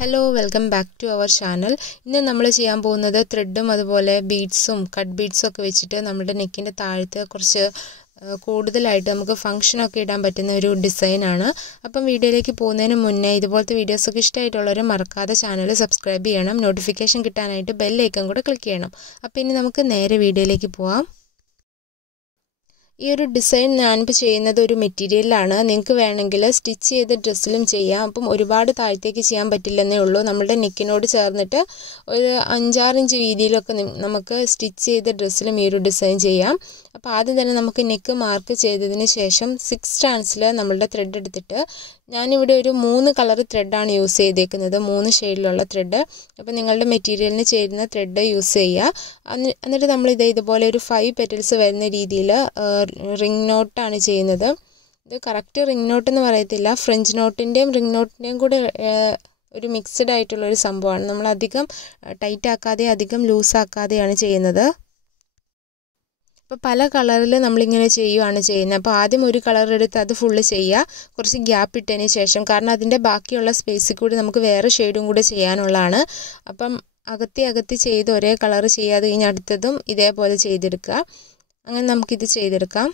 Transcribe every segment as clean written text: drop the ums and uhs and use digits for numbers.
Hello, welcome back to our channel. ഇന്ന് നമ്മൾ ചെയ്യാൻ പോകുന്നത് ത്രെഡും അതുപോലെ ബീഡ്സും കട്ട് ബീഡ്സും ഒക്കെ വെച്ചിട്ട് നമ്മുടെ നെക്കിന്റെ താഴത്ത് കുറച്ച് കൂടുതലായിട്ട് നമുക്ക് ഫംഗ്ഷൻ ഒക്കെ ഇടാൻ പറ്റുന്ന ഒരു ഡിസൈൻ ആണ്. അപ്പം വീഡിയോയിലേക്ക് പോകുന്നതിന് മുന്നേ ഇതുപോലത്തെ വീഡിയോസ് ഒക്കെ ഇഷ്ടമായിട്ടുള്ളവർ മറക്കാതെ ചാനൽ സബ്സ്ക്രൈബ് ചെയ്യണം. നോട്ടിഫിക്കേഷൻ കിട്ടാനായിട്ട് ബെൽ ഐക്കൺ കൂടെ ക്ലിക്ക് ചെയ്യണം. അപ്പോൾ ഇനി നമുക്ക് നേരെ വീഡിയോയിലേക്ക് പോവാം. ഈ ഒരു ഡിസൈൻ ഞാനിപ്പോൾ ചെയ്യുന്നത് ഒരു മെറ്റീരിയലാണ്. നിങ്ങൾക്ക് വേണമെങ്കിൽ സ്റ്റിച്ച് ചെയ്ത ഡ്രസ്സിലും ചെയ്യാം. അപ്പം ഒരുപാട് താഴത്തേക്ക് ചെയ്യാൻ പറ്റില്ലെന്നേ ഉള്ളൂ. നമ്മുടെ നെക്കിനോട് ചേർന്നിട്ട് ഒരു 5-6 ഇഞ്ച് വീതിയിലൊക്കെ നമുക്ക് സ്റ്റിച്ച് ചെയ്ത ഡ്രസ്സിലും ഈ ഒരു ഡിസൈൻ ചെയ്യാം. അപ്പോൾ ആദ്യം തന്നെ നമുക്ക് നെക്ക് മാർക്ക് ചെയ്തതിന് ശേഷം 6 സ്റ്റാൻഡ്സിൽ നമ്മളുടെ ത്രെഡ് എടുത്തിട്ട് ഞാനിവിടെ ഒരു 3 കളർ ത്രെഡാണ് യൂസ് ചെയ്തേക്കുന്നത്, 3 ഷെയ്ഡിലുള്ള ത്രെഡ്. അപ്പോൾ നിങ്ങളുടെ മെറ്റീരിയലിന് ചേരുന്ന ത്രെഡ് യൂസ് ചെയ്യുക. എന്നിട്ട് നമ്മൾ ഇതുപോലെ ഒരു 5 പെറ്റൽസ് വരുന്ന രീതിയിൽ റിംഗ് നോട്ടാണ് ചെയ്യുന്നത്. ഇത് കറക്റ്റ് റിംഗ് നോട്ട് എന്ന് പറയത്തില്ല, ഫ്രഞ്ച് നോട്ടിൻ്റെയും റിംഗ് നോട്ടിൻ്റെയും കൂടെ ഒരു മിക്സ്ഡ് ആയിട്ടുള്ള ഒരു സംഭവമാണ്. നമ്മൾ അധികം ടൈറ്റ് ആക്കാതെ അധികം ലൂസ് ആക്കാതെയാണ് ചെയ്യുന്നത്. അപ്പോൾ പല കളറിൽ നമ്മളിങ്ങനെ ചെയ്യുകയാണ് ചെയ്യുന്നത്. അപ്പോൾ ആദ്യം ഒരു കളർ എടുത്ത് അത് ഫുള്ള് ചെയ്യുക, കുറച്ച് ഗ്യാപ്പ് ഇട്ടതിന് ശേഷം, കാരണം അതിൻ്റെ ബാക്കിയുള്ള സ്പേസിൽ കൂടി നമുക്ക് വേറെ ഷെയ്ഡും കൂടെ ചെയ്യാനുള്ളതാണ്. അപ്പം അകത്തി ചെയ്ത് ഒരേ കളർ ചെയ്യാതെ കഴിഞ്ഞ് അടുത്തതും ഇതേപോലെ ചെയ്തെടുക്കുക. അങ്ങനെ നമുക്കിത് ചെയ്തെടുക്കാം.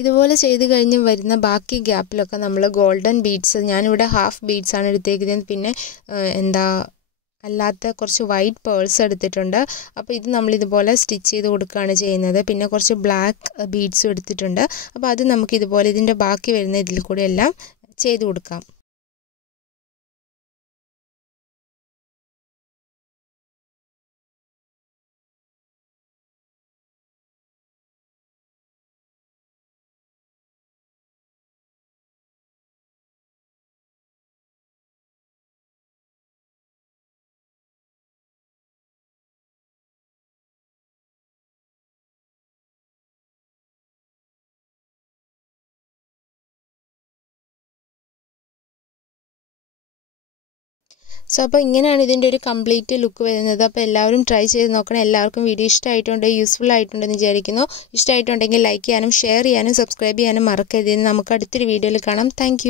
ഇതുപോലെ ചെയ്ത് കഴിഞ്ഞ് വരുന്ന ബാക്കി ഗ്യാപ്പിലൊക്കെ നമ്മൾ ഗോൾഡൻ ബീഡ്സ്, ഞാനിവിടെ ഹാഫ് ബീഡ്സ് ആണ് എടുത്തേക്കുന്നത്, പിന്നെ അല്ലാത്ത കുറച്ച് വൈറ്റ് പേൾസ് എടുത്തിട്ടുണ്ട്. അപ്പോൾ ഇത് നമ്മളിതുപോലെ സ്റ്റിച്ച് ചെയ്ത് കൊടുക്കുകയാണ് ചെയ്യുന്നത്. പിന്നെ കുറച്ച് ബ്ലാക്ക് ബീഡ്സും എടുത്തിട്ടുണ്ട്. അപ്പോൾ അത് നമുക്കിതുപോലെ ഇതിൻ്റെ ബാക്കി വരുന്ന ഇതിൽ കൂടെ എല്ലാം ചെയ്ത് കൊടുക്കാം. സോ അപ്പോൾ ഇങ്ങനെയാണ് ഇതിൻ്റെ ഒരു കംപ്ലീറ്റ് ലുക്ക് വരുന്നത്. അപ്പോൾ എല്ലാവരും ട്രൈ ചെയ്ത് നോക്കണം. എല്ലാവർക്കും വീഡിയോ ഇഷ്ടമായിട്ടുണ്ട്, യൂസ്ഫുൾ ആയിട്ടുണ്ടെന്ന് വിചാരിക്കുന്നു. ഇഷ്ടമായിട്ടുണ്ടെങ്കിൽ ലൈക്ക് ചെയ്യാനും ഷെയർ ചെയ്യാനും സബ്സ്ക്രൈബ് ചെയ്യാനും മറക്കരുത്. നമുക്ക് അടുത്തൊരു വീഡിയോയിൽ കാണാം. താങ്ക്